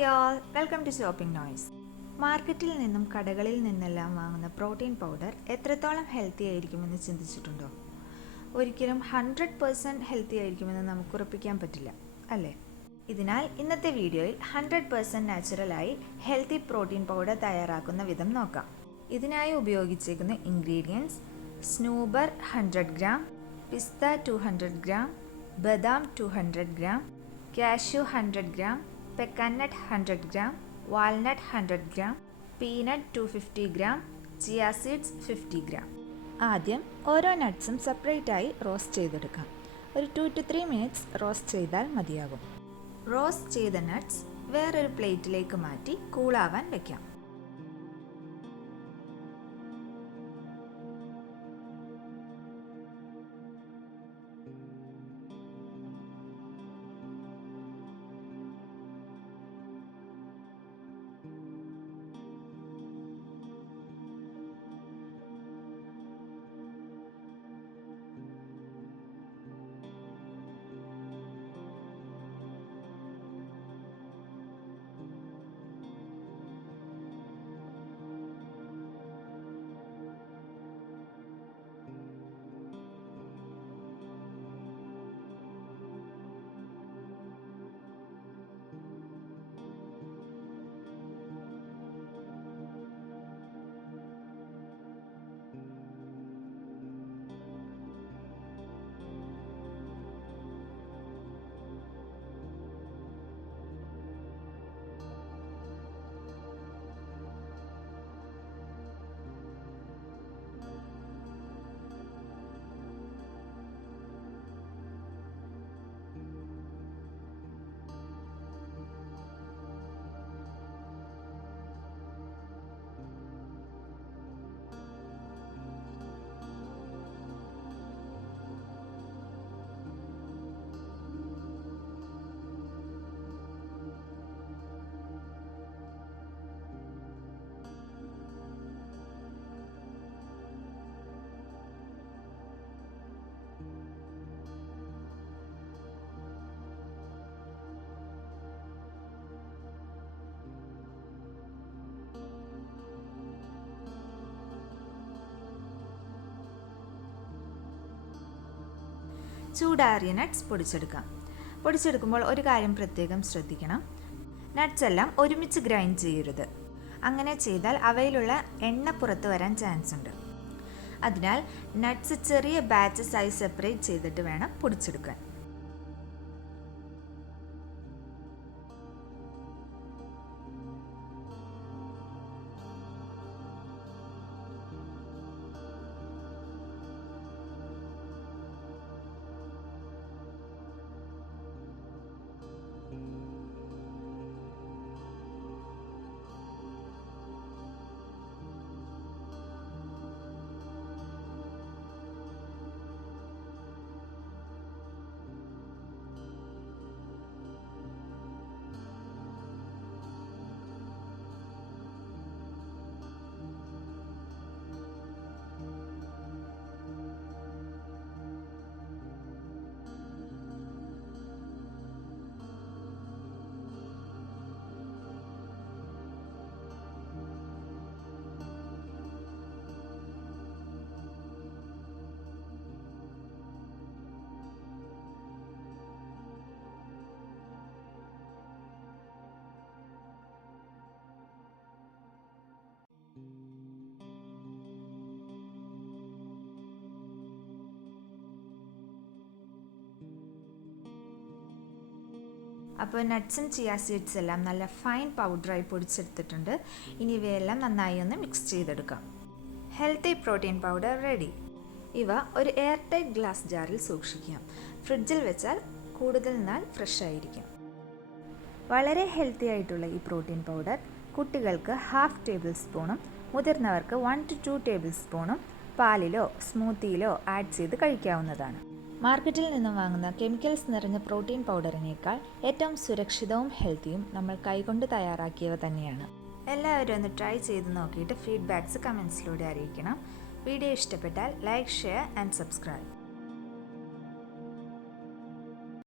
Hi all, welcome to shopping noise. മാർക്കറ്റിൽ നിന്നും കടകളിൽ നിന്നെല്ലാം വാങ്ങുന്ന പ്രോട്ടീൻ പൗഡർ എത്രത്തോളം ഹെൽത്തി ആയിരിക്കുമെന്ന് ചിന്തിച്ചിട്ടുണ്ടോ? ഒരിക്കലും 100% ഹെൽത്തി ആയിരിക്കുമെന്ന് നമുക്ക് ഉറപ്പിക്കാൻ പറ്റില്ല, അല്ലേ? ഇതിനാൽ ഇന്നത്തെ വീഡിയോയിൽ 100% നാച്ചുറലായി ഹെൽത്തി പ്രോട്ടീൻ പൗഡർ തയ്യാറാക്കുന്ന വിധം നോക്കാം. ഇതിനായി ഉപയോഗിച്ചേക്കുന്ന ഇൻഗ്രീഡിയൻസ്: സ്നൂബർ 100 ഗ്രാം, പിസ്ത 200 ഗ്രാം, ബദാം 200 gram, cashew 100 gram, pecan nut 100 gram, walnut 100 gram, peanut 250 gram, chia seeds 50 gram. ആദ്യം ഓരോ നട്ട്സും സെപ്പറേറ്റ് ആയി റോസ്റ്റ് ചെയ്തെടുക്കാം. ഒരു 2 to 3 മിനിറ്റ്സ് റോസ്റ്റ് ചെയ്താൽ മതിയാകും. റോസ്റ്റ് ചെയ്ത നട്ട്സ് വേറൊരു പ്ലേറ്റിലേക്ക് മാറ്റി കൂളാവാൻ വെക്കാം. ചൂടാറിയ നട്ട്സ് പൊടിച്ചെടുക്കുമ്പോൾ ഒരു കാര്യം പ്രത്യേകം ശ്രദ്ധിക്കണം. നട്ട്സ് എല്ലാം ഒരുമിച്ച് ഗ്രൈൻഡ് ചെയ്യരുത്. അങ്ങനെ ചെയ്താൽ അവയിലുള്ള എണ്ണ പുറത്തു വരാൻ ചാൻസ് ഉണ്ട്. അതിനാൽ നട്ട്സ് ചെറിയ ബാച്ചസ് ആയി സെപ്പറേറ്റ് ചെയ്തിട്ട് വേണം പൊടിച്ചെടുക്കാൻ. അപ്പോൾ നട്ട്സും ചിയ സീഡ്സ് എല്ലാം നല്ല ഫൈൻ പൗഡറായി പൊടിച്ചെടുത്തിട്ടുണ്ട്. ഇനി ഇവയെല്ലാം നന്നായി ഒന്ന് മിക്സ് ചെയ്തെടുക്കാം. Healthy protein powder ready. ഇവ ഒരു എയർ ടൈറ്റ് ഗ്ലാസ് ജാറിൽ സൂക്ഷിക്കാം. ഫ്രിഡ്ജിൽ വെച്ചാൽ കൂടുതൽ നാൾ ഫ്രഷ് ആയിരിക്കും. വളരെ ഹെൽത്തി ആയിട്ടുള്ള ഈ പ്രോട്ടീൻ പൗഡർ കുട്ടികൾക്ക് 1/2 ടേബിൾ സ്പൂണും മുതിർന്നവർക്ക് 1 to 2 ടേബിൾ സ്പൂണും പാലിലോ സ്മൂത്തിയിലോ ആഡ് ചെയ്ത് കഴിക്കാവുന്നതാണ്. മാർക്കറ്റിൽ നിന്നും വാങ്ങുന്ന കെമിക്കൽസ് നിറഞ്ഞ പ്രോട്ടീൻ പൗഡറിനേക്കാൾ ഏറ്റവും സുരക്ഷിതവും ഹെൽത്തിയും നമ്മൾ കൈകൊണ്ട് തയ്യാറാക്കിയവ തന്നെയാണ്. എല്ലാവരും ഒന്ന് ട്രൈ ചെയ്ത് നോക്കിയിട്ട് ഫീഡ്ബാക്ക്സ് കമൻസിലൂടെ അറിയിക്കണം. വീഡിയോ ഇഷ്ടപ്പെട്ടാൽ ലൈക്ക്, ഷെയർ ആൻഡ് സബ്സ്ക്രൈബ്.